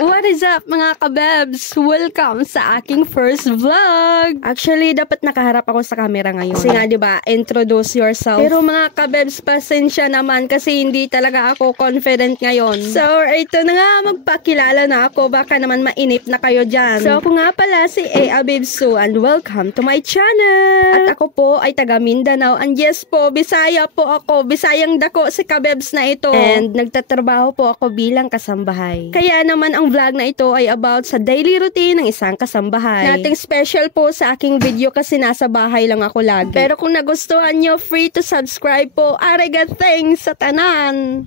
What is up mga kabebs? Welcome sa aking first vlog! Actually, dapat nakaharap ako sa camera ngayon. Kasi nga, diba, introduce yourself. Pero mga kabebs, pasensya naman kasi hindi talaga ako confident ngayon. So, ito na nga, magpakilala na ako. Baka naman mainip na kayo dyan. So, ako nga pala si Ea Bibsu and welcome to my channel! At ako po ay taga Mindanao. And yes po, Bisaya po ako. Bisayang dako si kabebs na ito. And nagtatrabaho po ako bilang kasambahay. Kaya naman ang vlog na ito ay about sa daily routine ng isang kasambahay. Nothing special po sa aking video kasi nasa bahay lang ako lagi. Pero kung nagustuhan nyo, free to subscribe po. Arigat thanks sa tanan!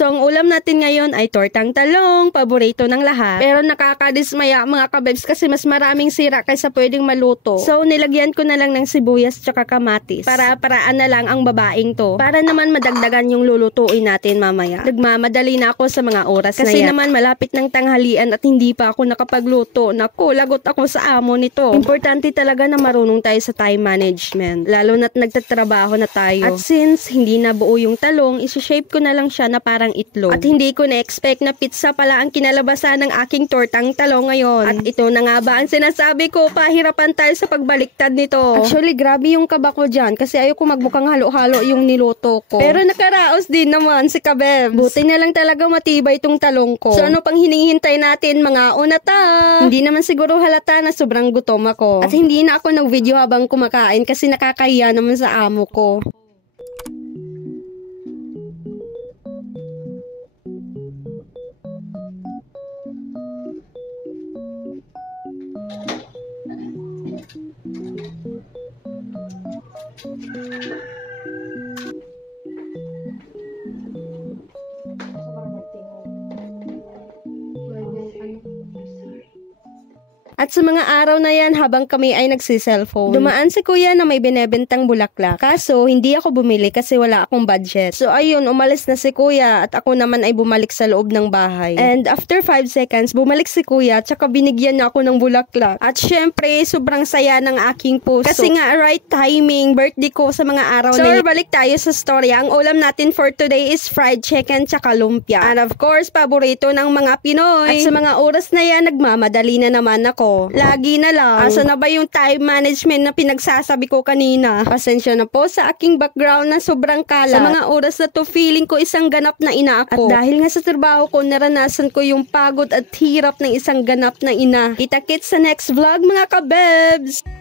So, ang ulam natin ngayon ay tortang talong, paborito ng lahat. Pero nakakadismaya mga kabebs kasi mas maraming sira kaysa pwedeng maluto. So, nilagyan ko na lang ng sibuyas tsaka kamatis. Para-paraan na lang ang babaeng to. Para naman madagdagan yung lulutuin natin mamaya. Nagmamadali na ako sa mga oras na yan. Kasi naman malapit ng tanghalian at hindi pa ako nakapagluto. Naku, lagot ako sa amo nito. Importante talaga na marunong tayo sa time management. Lalo na't nagtatrabaho na tayo. At since hindi na buo yung talong, isi-shape ko na lang siya na parang itlog. At hindi ko na-expect na pizza pala ang kinalabasan ng aking tortang talong ngayon. At ito na nga ba ang sinasabi ko, pahirapan tayo sa pagbaliktad nito. Actually, grabe yung kaba ko dyan kasi ayoko magbukang halo-halo yung niluto ko. Pero nakaraos din naman si kabebs. Buti na lang talaga matibay itong talong ko. So ano pang hinihintay natin mga unata? Hindi naman siguro halata na sobrang gutom ako. At hindi na ako nag-video habang kumakain kasi nakakahiya naman sa amo ko. At sa mga araw na yan, habang kami ay nagsi-cellphone, dumaan si kuya na may binebentang bulaklak. Kaso, hindi ako bumili kasi wala akong budget. So, ayun, umalis na si kuya at ako naman ay bumalik sa loob ng bahay. And after 5 seconds, bumalik si kuya tsaka binigyan niya ako ng bulaklak. At syempre, sobrang saya ng aking puso. Kasi nga, right timing, birthday ko sa mga araw na yan. So, balik tayo sa storya. Ang ulam natin for today is fried chicken tsaka lumpia. And of course, paborito ng mga Pinoy. At sa mga oras na yan, nagmamadali na naman ako. Lagi na lang. Asa na ba yung time management na pinagsasabi ko kanina? Pasensya na po sa aking background na sobrang kalat. Sa mga oras na to, feeling ko isang ganap na ina ako. At dahil nga sa trabaho ko, naranasan ko yung pagod at hirap ng isang ganap na ina. Kita-kits sa next vlog mga kabebs!